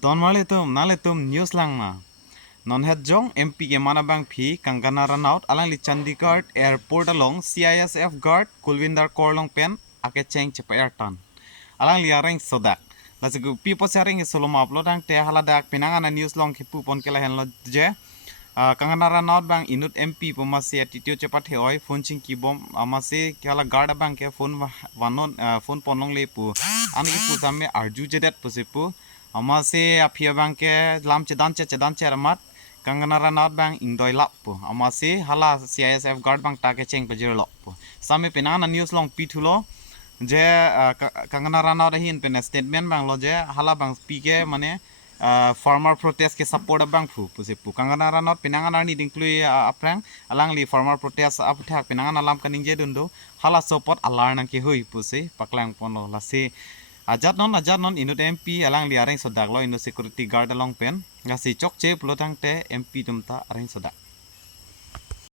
Don naletum news lang na. Non het jong MP ke mana bang phi Kangana Ranaut alang li Chandigarh airport along CISF guard Kulvinder Korlong pen ake cheng chepayar tan. Alang li arengsodak. Lasigu pipo sharing soloma upload ang te haladak pinangan news long kipu pon kela hen lo je. Kangana Ranaut bang inut MP pemasi attitude cepat heoi phone ching kibom amase kala guard bang ke phone wanon phone ponong lepu ani pu samme arju jedet pusipu amase apia bang ke lam cedan ceramat Kangana Ranaut bang indoi lap pu amase hala CISF guard bang take cheng pejir lop pu samme pinangan news long pitulo je Kangana Ranaut hin pen statement bang lo je hala bang pike mane farmer protest ke support bang fu puse pu Kangana Ranaut pinangan ani dingklui aprang alang li farmer protest apthak pinangan alam kaning je dundo hala support alar nang ke hui puse paklang pono lase ajat non inut MP alang li areng sodak lo indo security guard along pen ngasi chok che plotang te MP tumta areng sodak